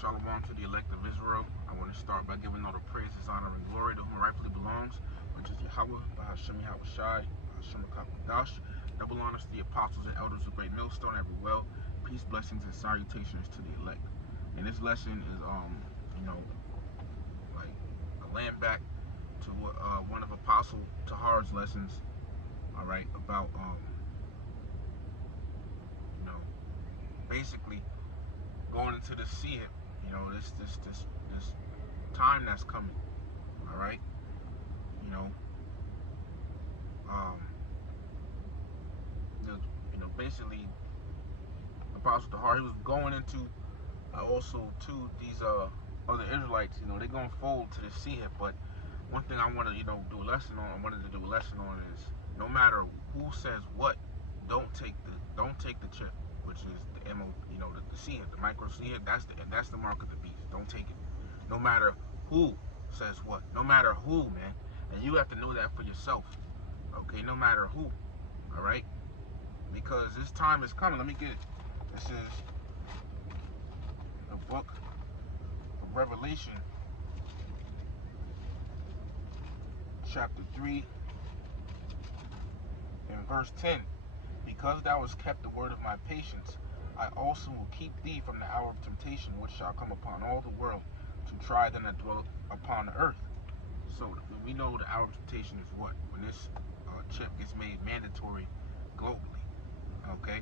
Shalom to the elect of Israel. I want to start by giving all the praises, honor, and glory to whom rightfully belongs, which is Yahweh, Bahashem Yahweh Shai, Hashem Dash. Double honors to the apostles and elders of Great Millstone, every well. Peace, blessings, and salutations to the elect. And this lesson is, like a land back to one of Apostle Tahar's lessons, all right, about, basically going into the sea, this time that's coming, all right, basically Apostle Tahar, he was going into also to these other Israelites, they're gonna fold to the sea hip. But one thing I want to do a lesson on, is no matter who says what, don't take the chip, which is the MO, the C hip, the micro C hip. That's the mark of the beast. Don't take it. No matter who says what, no matter who, man, and you have to know that for yourself. Okay, no matter who. All right, because this time is coming. Let me get it. This is the book of Revelation, chapter 3, and verse 10. Because thou hast kept the word of my patience, I also will keep thee from the hour of temptation, which shall come upon all the world, to try them that dwell upon the earth. So we know the hour of temptation is what? When this chip gets made mandatory globally. Okay?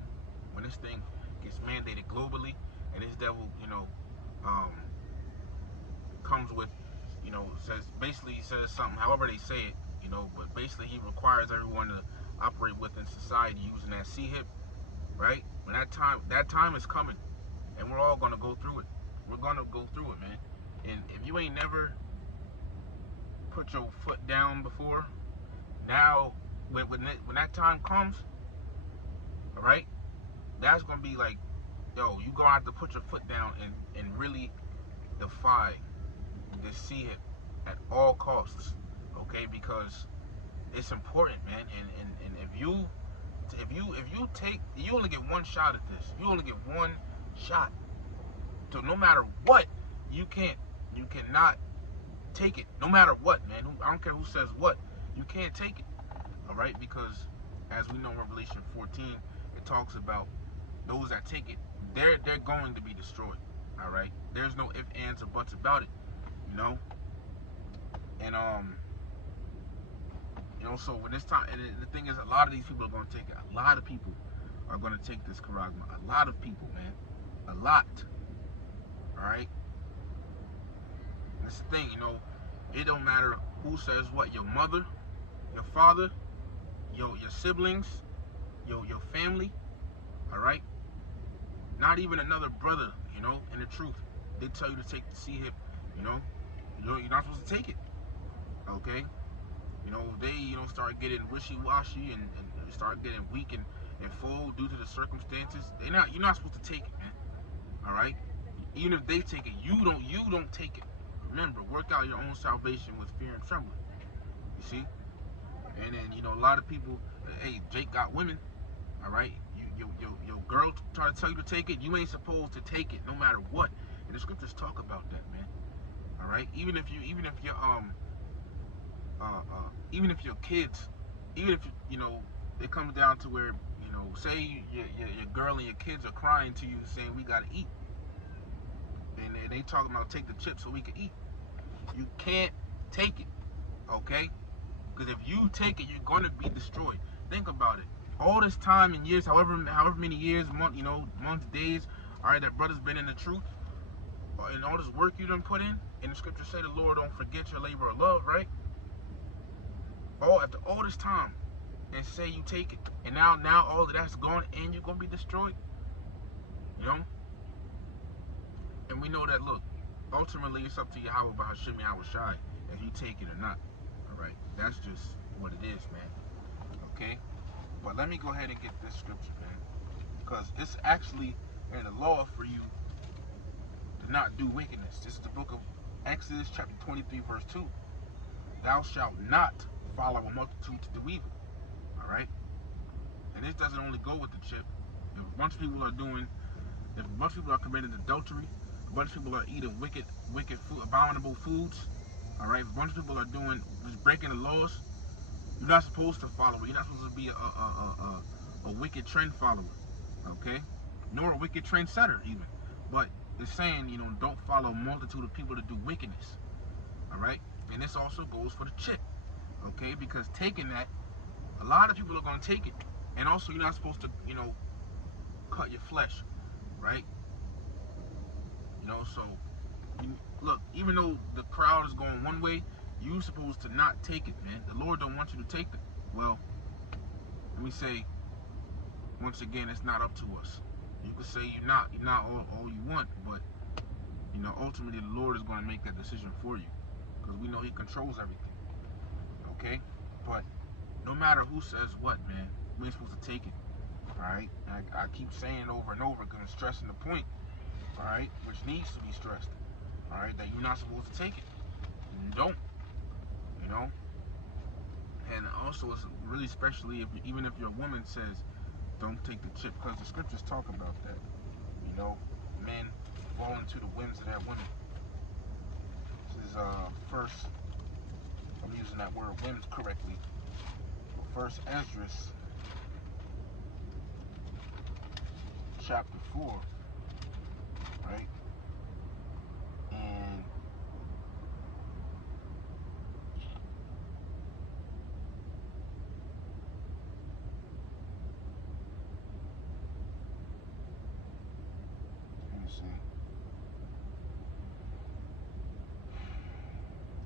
When this thing gets mandated globally, and this devil, comes with, he says something, however they say it, but basically he requires everyone to operate within society using that C hip, right? When that time is coming, and we're all gonna go through it. We're gonna go through it, man. And if you ain't never put your foot down before, now when that time comes, all right, that's gonna be like, yo, you gonna have to put your foot down and really defy this C hip at all costs, okay? Because it's important, man. And if you take, you only get one shot at this. You only get one shot. So no matter what, you cannot take it. No matter what, man. I don't care who says what. You can't take it. All right? Because as we know in Revelation 14, it talks about those that take it, they're going to be destroyed. All right? There's no ifs, ands, or buts about it. And so when this time, and the thing is, a lot of these people are going to take it. A lot of people are going to take this Charagma. A lot of people, man. A lot. All right? And this thing, it don't matter who says what. Your mother, your father, your siblings, your family, all right? Not even another brother, in the truth. They tell you to take the C hip, you're not supposed to take it, okay? They, start getting wishy-washy and start getting weak and fold due to the circumstances. You're not supposed to take it, man. All right? Even if they take it, you don't take it. Remember, work out your own salvation with fear and trembling. You see? And then, a lot of people, hey, Jake got women, all right? Your girl try to tell you to take it, you ain't supposed to take it, no matter what. And the scriptures talk about that, man. All right? Even if your kids, even if it comes down to where say your girl and your kids are crying to you saying we gotta eat, and they talking about take the chips so we can eat. You can't take it, okay? Because if you take it, you're gonna be destroyed. Think about it. All this time and years, however many years, months, days, all right, that brother's been in the truth, and all this work you done put in. And the scriptures say the Lord don't forget your labor of love, right? After all this time, and say you take it, and now all of that's gone, and you're gonna be destroyed. And we know that. Look, ultimately it's up to Yahweh Bahashem Yahweh Shai if you take it or not. All right, that's just what it is, man. Okay, but let me go ahead and get this scripture, man, because it's actually in the law for you to not do wickedness. This is the book of Exodus, chapter 23, verse 2. Thou shalt not follow a multitude to do evil. All right? And this doesn't only go with the chip. If a bunch of people are committing adultery, a bunch of people are eating wicked food, abominable foods. All right, a bunch of people are doing just breaking the laws. You're not supposed to follow it. You're not supposed to be a wicked trend follower. Okay, nor a wicked trend setter even. But it's saying, don't follow a multitude of people to do wickedness. All right, and this also goes for the chick. Okay, because taking that, a lot of people are going to take it. And also, you're not supposed to, cut your flesh, right? So, look, even though the crowd is going one way, you're supposed to not take it, man. The Lord don't want you to take it. Well, let me say, once again, it's not up to us. You can say you're not all you want, but, ultimately the Lord is going to make that decision for you. Because we know he controls everything, okay? But no matter who says what, man, we ain't supposed to take it, all right? And I keep saying it over and over because I'm stressing the point, all right, which needs to be stressed, all right, that you're not supposed to take it. You don't, And also, it's really especially even if your woman says, don't take the chip, because the scriptures talk about that, men fall into the whims of their women. This is first, I'm using that word whims correctly. First Esdras, chapter 4, right? And let me see.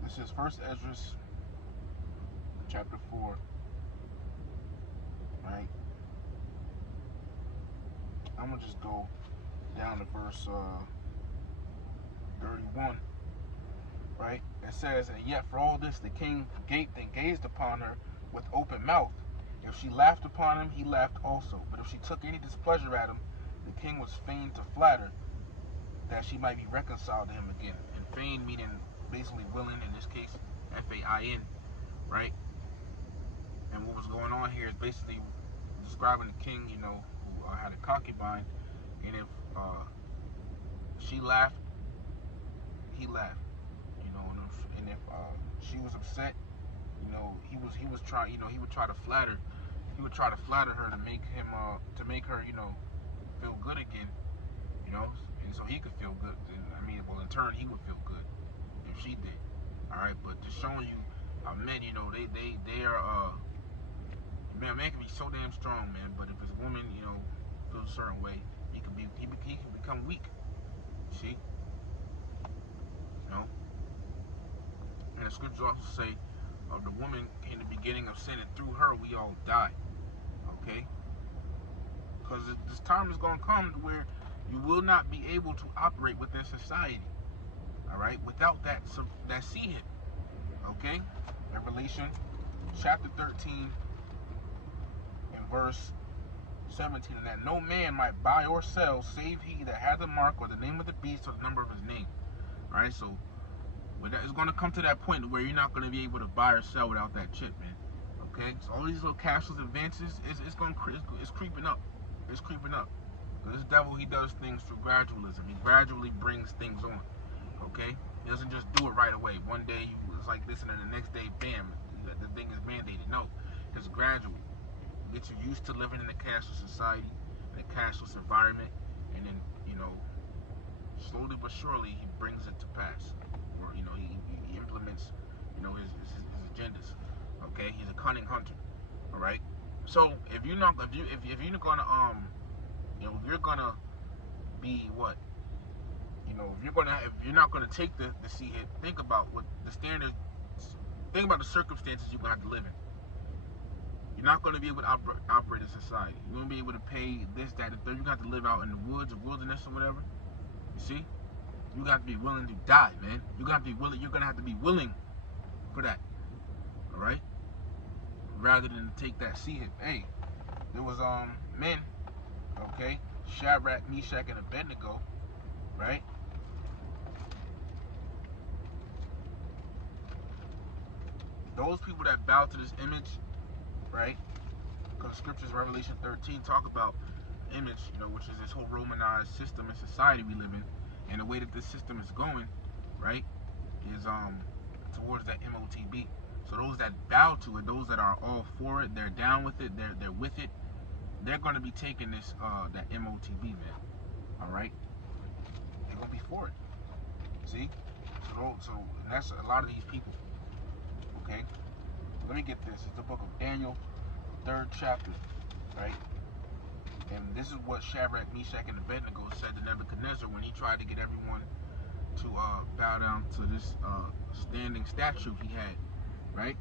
This is First Esdras, chapter 4, right? I'm gonna just go down to verse 31, right? It says, and yet for all this the king gaped and gazed upon her with open mouth. If she laughed upon him, he laughed also. But if she took any displeasure at him, the king was fain to flatter, that she might be reconciled to him again. And fain meaning basically willing, in this case, F-A-I-N, right? And what was going on here is basically describing the king, who had a concubine, and if she laughed, he laughed, and if she was upset, he was trying, he would try to flatter, her to make him, feel good again, and so he could feel good. Well, in turn, he would feel good if she did. All right, but just showing you how men, they are, man can be so damn strong, man. But if his woman, feels a certain way, he can become weak. See, And the scriptures also say, the woman in the beginning of sin, and through her we all die. Okay, because this time is going to come to where you will not be able to operate within society. All right, without that seed. Okay, Revelation chapter 13 and verse 17, and that no man might buy or sell save he that hath a mark or the name of the beast or the number of his name. All right, so it's going to come to that point where you're not going to be able to buy or sell without that chip, man. Okay, so all these little cashless advances, it's creeping up. It's creeping up. This devil, he does things through gradualism. He gradually brings things on. Okay, he doesn't just do it right away. One day it's like this, and then the next day, bam, the thing is mandated. No, it's gradual. Get you used to living in a cashless society, in a cashless environment, and then slowly but surely he brings it to pass, or he implements his agendas. Okay, he's a cunning hunter. All right. So if you're gonna if you're gonna be what, if you're not gonna take the C hit, think about what the standards. Think about the circumstances you're gonna have to live in. You're not going to be able to operate in society. You're going to be able to pay this, that, and third. You're going to have to live out in the woods or wilderness or whatever. You see? You're going to have to be willing to die, man. You're going to have to be willing. You're going to have to be willing for that. All right? Rather than take that C hit. Hey, there was men, okay? Shadrach, Meshach, and Abednego, right? Those people that bow to this image, right? Because scriptures, Revelation 13, talk about image, which is this whole Romanized system and society we live in, and the way that this system is going, right, is towards that MOTB. So those that bow to it, those that are all for it, they're down with it, they're with it, they're going to be taking this that MOTB, man. All right, they're gonna be for it. See, so and that's a lot of these people. Okay, let me get this. It's the book of Daniel, 3rd chapter, right? And this is what Shadrach, Meshach, and Abednego said to Nebuchadnezzar when he tried to get everyone to bow down to this standing statue he had, right?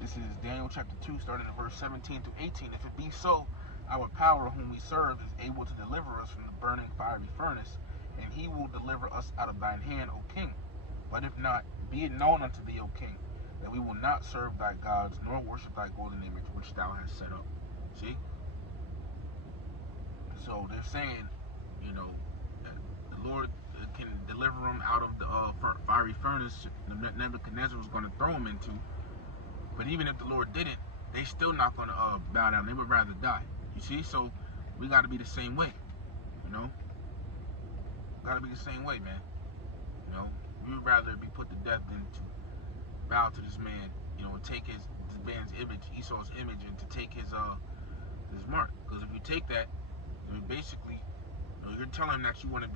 This is Daniel chapter 2, starting at verse 17 to 18. If it be so, our power whom we serve is able to deliver us from the burning fiery furnace, and he will deliver us out of thine hand, O king. But if not, be it known unto thee, O king, that we will not serve thy gods, nor worship thy golden image which thou hast set up. See? So they're saying, you know, the Lord can deliver them out of the fiery furnace Nebuchadnezzar was going to throw them into. But even if the Lord didn't, they still not going to bow down. They would rather die. You see? So we got to be the same way. You know? Got to be the same way, man. You know? We would rather be put to death than to bow to this man, you know, and take this man's image, Esau's image, and to take his mark. Because if you take that, I mean, basically, you know, you're telling him that you want him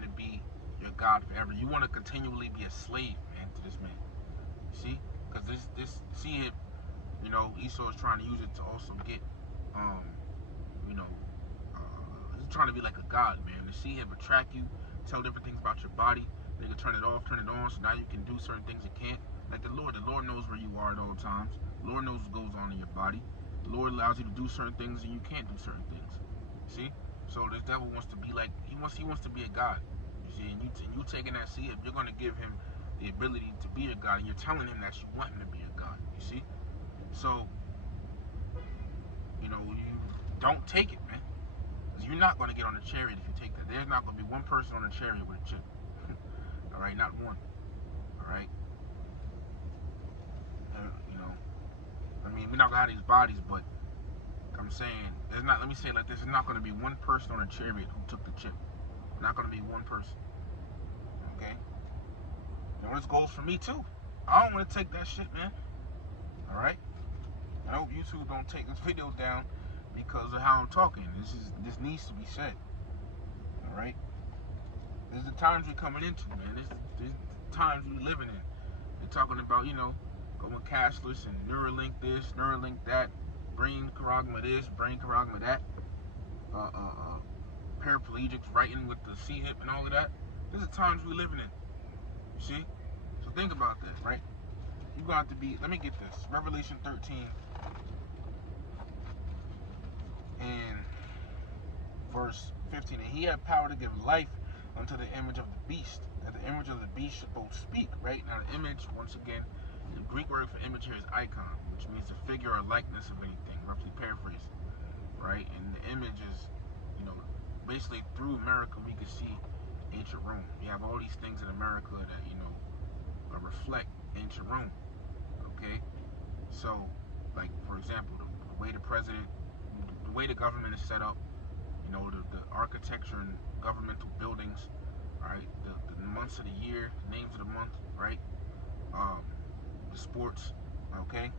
to be your God forever. You want to continually be a slave, man, to this man. You see? Because this see it, you know, Esau is trying to use it to also get, you know, he's trying to be like a god, man. The see him attract you, tell different things about your body. They can turn it off, turn it on, so now you can do certain things you can't. Like the Lord knows where you are at all times. The Lord knows what goes on in your body. The Lord allows you to do certain things and you can't do certain things. See? So this devil wants to be like, he wants to be a god. You see, and you taking that seed, you're going to give him the ability to be a god, and you're telling him that you want him to be a god. You see? So, you know, you don't take it, man. Because you're not going to get on a chariot if you take that. There's not going to be one person on a chariot with a chip. All right, not one. All right. You know, I mean, we're not gonna have these bodies, but I'm saying there's not. Let me say it like this: there's not gonna be one person on a chariot who took the chip. Not gonna be one person. Okay. And this goes for me too. I don't want to take that shit, man. All right. I hope YouTube don't take this video down because of how I'm talking. This needs to be said. All right. This is the times we're coming into, man. This the times we're living in. They're talking about, you know, going cashless and Neuralink this, Neuralink that, brain Charagma this, brain Charagma that, paraplegics writing with the C-hip and all of that. This is the times we're living in. You see? So think about that, right? You got to be, let me get this. Revelation 13 and verse 15. And he had power to give life unto the image of the beast, that the image of the beast should both speak, right? Now the image, once again, the Greek word for image here is icon, which means a figure or likeness of anything, roughly paraphrased, right? And the image is, you know, basically through America we can see ancient Rome. We have all these things in America that, you know, reflect ancient Rome, okay? So, like, for example, the way the president, the way the government is set up, you know, the architecture and governmental buildings, right? The months of the year, the names of the month, right? The sports, okay?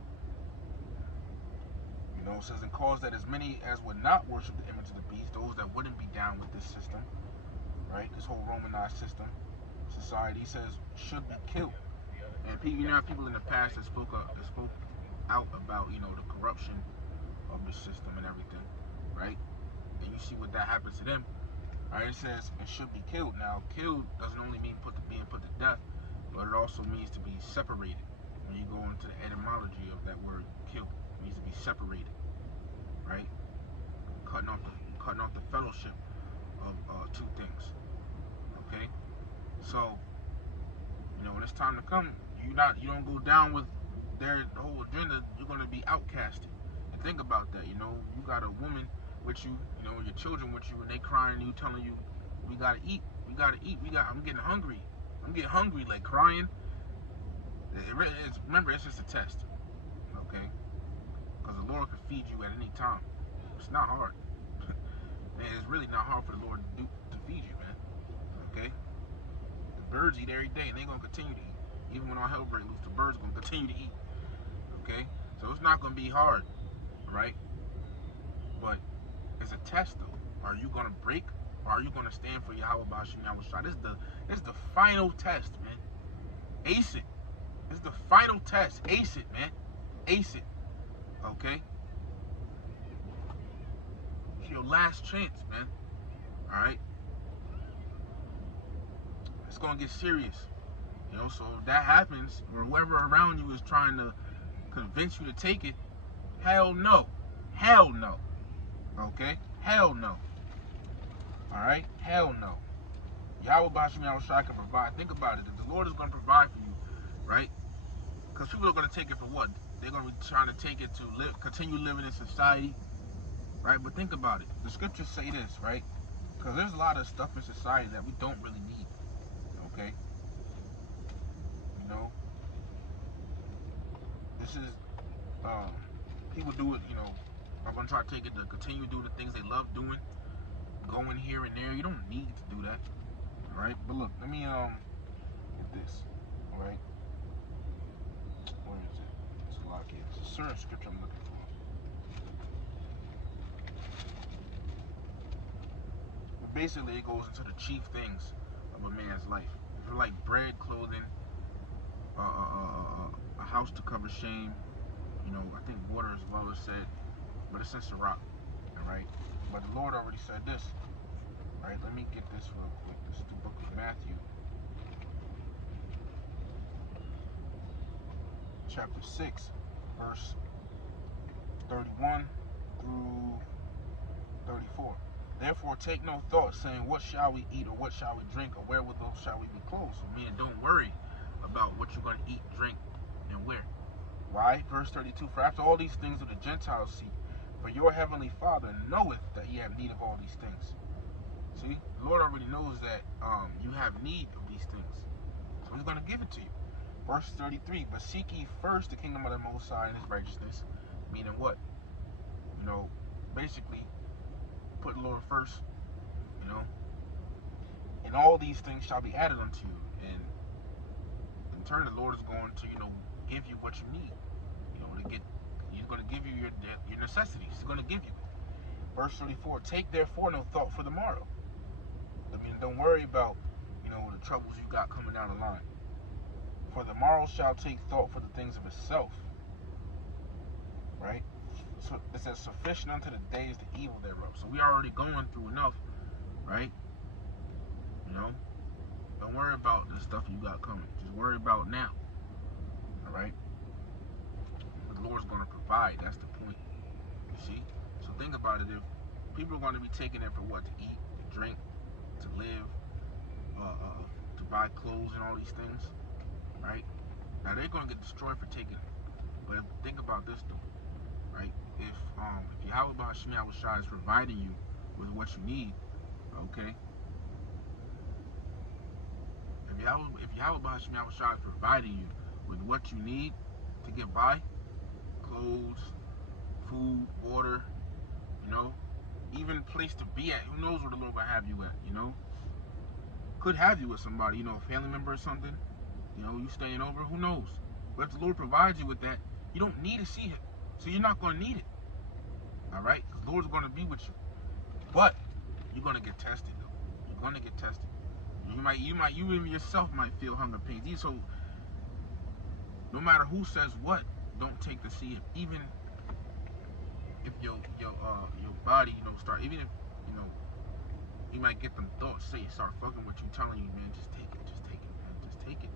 You know, it says, and cause that as many as would not worship the image of the beast, those that wouldn't be down with this system, right? This whole Romanized system, society, says, should be killed. And people, you know, people in the past that spoke out about, you know, the corruption of the system and everything, right? And you see what that happens to them. All right, it says it should be killed. Now, killed doesn't only mean being put to death, but it also means to be separated. When you go into the etymology of that word kill, it means to be separated, right? Cutting off the fellowship of two things. Okay, so you know when it's time to come, you don't go down with their whole agenda. You're gonna be outcasted. And think about that. You know, you got a woman with you, you know, your children with you, and they crying, you telling you, we gotta eat, I'm getting hungry, like crying. Remember, it's just a test, okay? Because the Lord can feed you at any time. It's not hard. Man, it's really not hard for the Lord to feed you, man. Okay? birds eat every day, and they're gonna continue to eat. Even when all hell breaks loose, the birds are gonna continue to eat. Okay, so it's not gonna be hard, right? But it's a test, though. Are you gonna break, or are you gonna stand for Yahweh Bashim Yahushua? This is the final test, man. Ace it. This is the final test. Ace it, man. Ace it. Okay. It's your last chance, man. All right. It's gonna get serious, you know. So if that happens, or whoever around you is trying to convince you to take it, hell no, hell no. Okay, hell no. All right, hell no. Yahweh Bashim Yahushua can provide. Think about it. If the Lord is gonna provide for you, right? Because people are gonna take it for what? They're gonna be trying to take it to live, continue living in society, right? But think about it. The scriptures say this, right? Because there's a lot of stuff in society that we don't really need. Okay, you know, this is people do it, you know. I'm gonna try to take it to continue doing the things they love doing, going here and there. You don't need to do that, all right? But look, let me get this, all right? Where is it? It's a lot here. It's a certain scripture I'm looking for. But basically, it goes into the chief things of a man's life. If you're like bread, clothing, a house to cover shame, you know, I think water as well is said, but it's in Sirach, all right? But the Lord already said this, right? Let me get this real quick. This is the book of Matthew, chapter 6, verse 31 through 34. Therefore, take no thought, saying, what shall we eat, or what shall we drink, or wherewithal shall we be clothed? So, meaning, don't worry about what you're going to eat, drink, and wear. Why? Verse 32, for after all these things do the Gentiles seek, for your heavenly Father knoweth that ye have need of all these things. See, the Lord already knows that you have need of these things, so He's going to give it to you. Verse 33, but seek ye first the kingdom of the Most High and His righteousness. Meaning what? You know, basically, put the Lord first, you know, and all these things shall be added unto you. And in turn, the Lord is going to, you know, give you what you need. You know, to get, He's going to give you your necessities. He's going to give you it. Verse 34, take therefore no thought for the morrow. I mean, don't worry about, you know, the troubles you got coming down the line. For the morrow shall take thought for the things of itself. Right? So it says, sufficient unto the day is the evil thereof. So we already going through enough, right? You know? Don't worry about the stuff you got coming. Just worry about now. Alright? The Lord's going to provide. That's the point. You see? So think about it. If people are going to be taking it for what? To eat, to drink, to live, to buy clothes and all these things. Right? Now they're going to get destroyed for taking it. But think about this though. Right? If Yahweh Bashim Yahushua is providing you with what you need, okay? If Yahweh Bashim Yahushua is providing you with what you need to get by, clothes, food, water, you know, even place to be at, who knows where the Lord will have you at, you know? Could have you with somebody, you know, a family member or something, you know, you staying over, who knows? But if the Lord provides you with that, you don't need to see Him. So you're not going to need it. All right? Because the Lord's going to be with you. But you're going to get tested, though. You're going to get tested. You even yourself might feel hunger pains. So no matter who says what, don't take the see it. Even if your body, you know, start, even if, you know, you might get them thoughts, start fucking with you, telling you, man, just take it, man, just take it.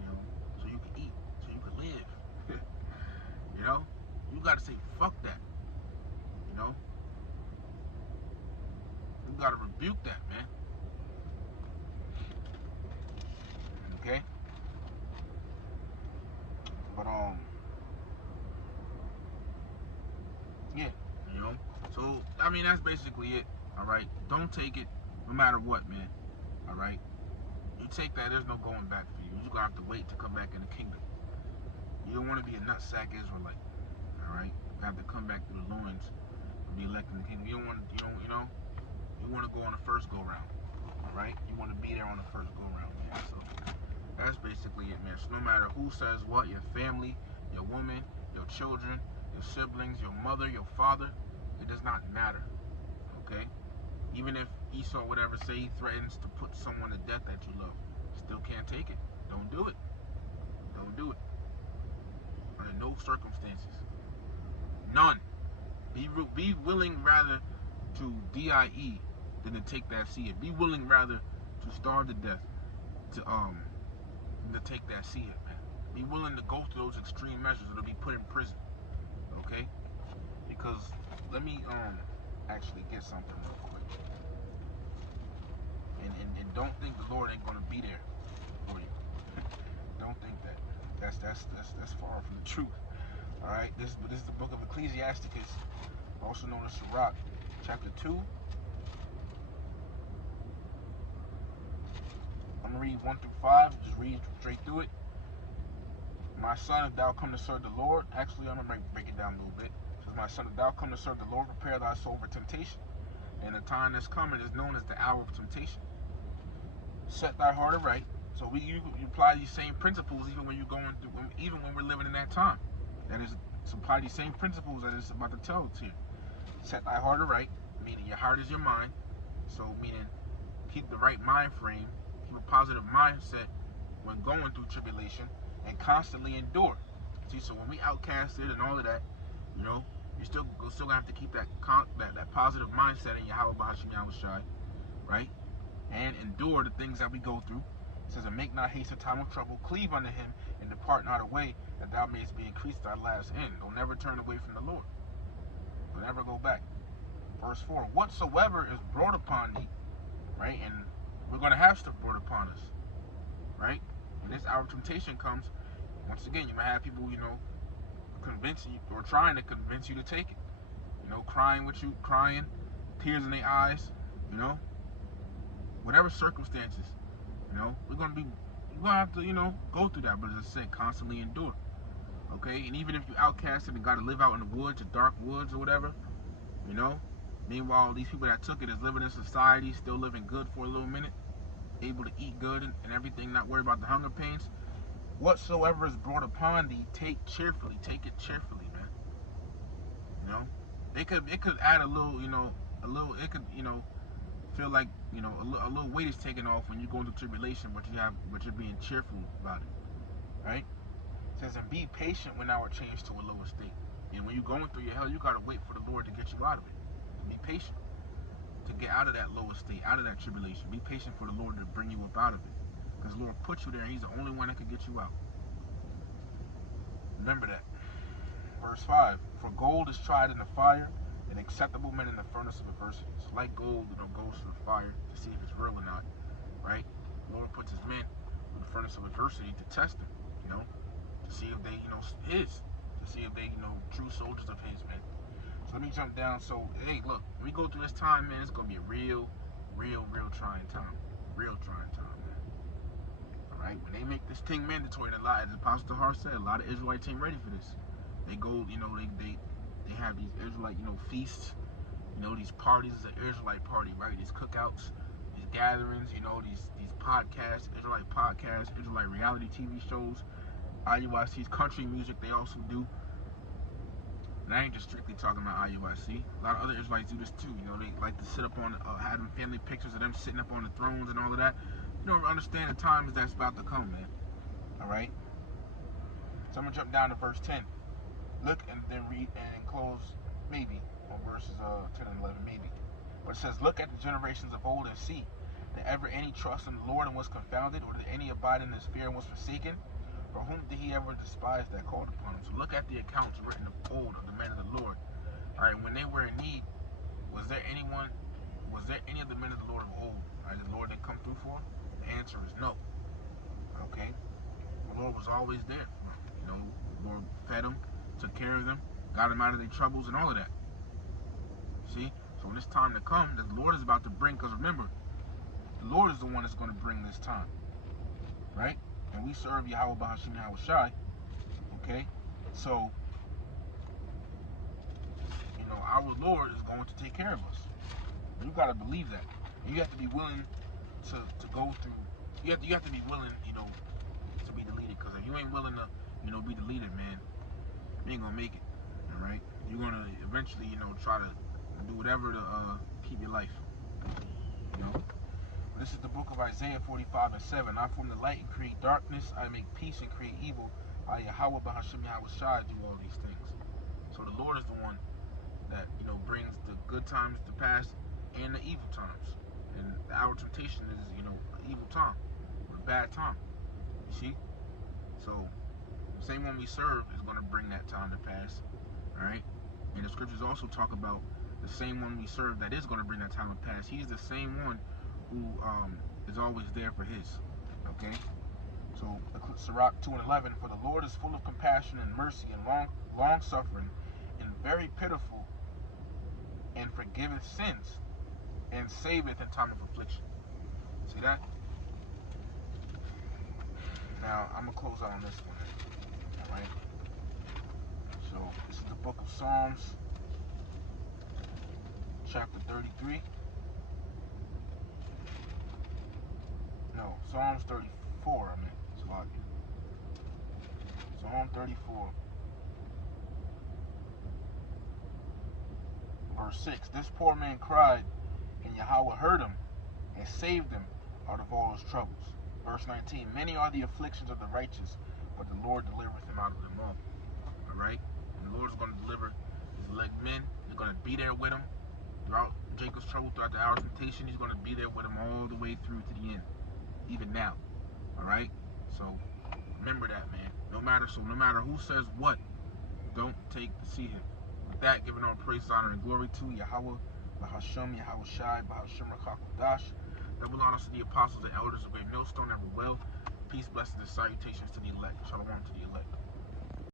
You know, so you can eat, so you can live. You know? You gotta say, fuck that. You know? You gotta rebuke that, man. Okay? But, yeah, you know? So, I mean, that's basically it, alright? Don't take it no matter what, man. Alright? You take that, there's no going back for you. You're gonna have to wait to come back in the kingdom. You don't want to be a nutsack Israelite. Alright? You have to come back through the loins and be elected in the kingdom. You don't want to, you want to go on the first go round. Alright? You want to be there on the first go round, man. So no matter who says what, your family, your woman, your children, your siblings, your mother, your father, it does not matter, okay? Even if Esau would ever say he threatens to put someone to death that you love, still can't take it. Don't do it. Don't do it. Under no circumstances. None. Be willing rather to die than to take that seed. Be willing rather to starve to death to take that seed, man. Be willing to go through those extreme measures or to be put in prison. Okay? Because let me actually get something real quick. And don't think the Lord ain't gonna be there for you. Don't think that. That's far from the truth. Alright? This is the book of Ecclesiasticus, also known as Charagma, chapter 2. I'm gonna read 1 through 5, just read straight through it. My son, if thou come to serve the Lord, actually I'm gonna break it down a little bit. It says, my son, if thou come to serve the Lord, prepare thy soul for temptation. And the time that's coming is known as the hour of temptation. Set thy heart aright. So you apply these same principles even when you're going through, even when we're living in that time. That is, apply these same principles that it's about to tell us here. Set thy heart aright, meaning your heart is your mind. So meaning keep the right mind frame, keep a positive mindset when going through tribulation, and constantly endure. See, so when we outcasted and all of that, you know, you're still gonna have to keep that positive mindset in your Yahweh, right? And endure the things that we go through. It says, and make not haste in time of trouble, cleave unto him, and depart not away, that thou mayest be increased thy last end. Don't never turn away from the Lord. Don't ever go back. Verse 4, whatsoever is brought upon thee, right? And we're going to have stuff brought upon us, right? When this hour of temptation comes, once again, you might have people, you know, convincing you, or trying to convince you to take it. You know, crying with you, crying, tears in their eyes, you know, whatever circumstances, you know, we're going to have to, you know, go through that, but as I said, constantly endure, okay? And even if you outcasted and got to live out in the woods, or dark woods or whatever, you know, meanwhile, these people that took it is living in society, still living good for a little minute, able to eat good and everything, not worry about the hunger pains. Whatsoever is brought upon thee, take it cheerfully, man. You know, it could add a little, you know, it could, you know, feel like, you know, a little weight is taken off when you're going through tribulation, but you're being cheerful about it, right? It says, and be patient when thou art changed to a lower state. And when you're going through your hell, you gotta wait for the Lord to get you out of it. Be patient to get out of that lower state, out of that tribulation. Be patient for the Lord to bring you up out of it, because the Lord put you there. He's the only one that can get you out. Remember that. Verse 5, for gold is tried in the fire, and acceptable men in the furnace of adversity. So like gold, you know, goes through the fire to see if it's real or not, right? The Lord puts his men in the furnace of adversity to test them, you know, to see if they, you know, to see if they, you know, true soldiers of his, man. So let me jump down. So, hey, look, when we go through this time, man, it's going to be a real trying time. Real trying time, man. All right? When they make this thing mandatory, and a lot, as Apostle Har said, a lot of Israelites ain't ready for this. They go, you know, they have these Israelite, you know, feasts, you know, these parties, is an Israelite party, right? These cookouts, these gatherings, you know, these podcasts, Israelite podcasts, Israelite reality TV shows, IUIC's country music, they also do. And I ain't just strictly talking about IUIC. A lot of other Israelites do this too. You know, they like to sit up on, having family pictures of them sitting up on the thrones and all of that. You don't understand the times that's about to come, man. All right? So I'm going to jump down to verse 10. Look and then read and close, maybe, on verses 10 and 11, maybe. But it says, look at the generations of old and see, that ever any trust in the Lord and was confounded, or did any abide in his fear and was forsaken? For whom did he ever despise that called upon him? So look at the accounts written of old of the men of the Lord. All right, when they were in need, was there any of the men of the Lord of old, right, the Lord didn't come through for them? The answer is no. Okay? The Lord was always there. You know, the Lord fed them, took care of them, got them out of their troubles and all of that. See? So when it's time to come, the Lord is about to bring, because remember, the Lord is the one that's going to bring this time. Right? And we serve Yahweh Bahashim Yahushai. Okay? So, you know, our Lord is going to take care of us. You got to believe that. And you have to be willing to go through, you have to be willing, you know, to be deleted, because If you ain't willing to, be deleted, man, you ain't gonna make it. All right, you're gonna eventually, try to do whatever to keep your life. This is the book of Isaiah 45:7. I form the light and create darkness. I make peace and create evil. I Yahweh Bahashim Yahweh Shai do all these things. So the Lord is the one that brings the good times to pass and the evil times. And our temptation is an evil time, or a bad time. You see? So the same one we serve is going to bring that time to pass. All right. And the scriptures also talk about the same one we serve that is going to bring that time to pass. He's the same one who is always there for his. Okay. So Sirach 2:11, for the Lord is full of compassion and mercy and long suffering, and very pitiful, and forgiveth sins, and saveth in time of affliction. See that? Now I'm gonna close out on this one. All right. So this is the book of Psalms, chapter 33. No, Psalms 34. I mean, Psalm 34, verse 6. This poor man cried, and Yahweh heard him, and saved him out of all his troubles. Verse 19. Many are the afflictions of the righteous, but the Lord delivereth him out of them all. Alright? And the Lord is going to deliver his elect men. They're going to be there with him throughout Jacob's trouble, throughout the hour of temptation. He's going to be there with him all the way through to the end, even now. Alright? So remember that, man. No matter who says what, don't take the see him. With that, giving all praise, honor, and glory to Yahweh, Bahasham, Yahweh Shai, Bahasham Rakakodash. Double honors to the apostles and elders of Great Millstone, ever well. Peace, blessings, and salutations to the elect. Shalom.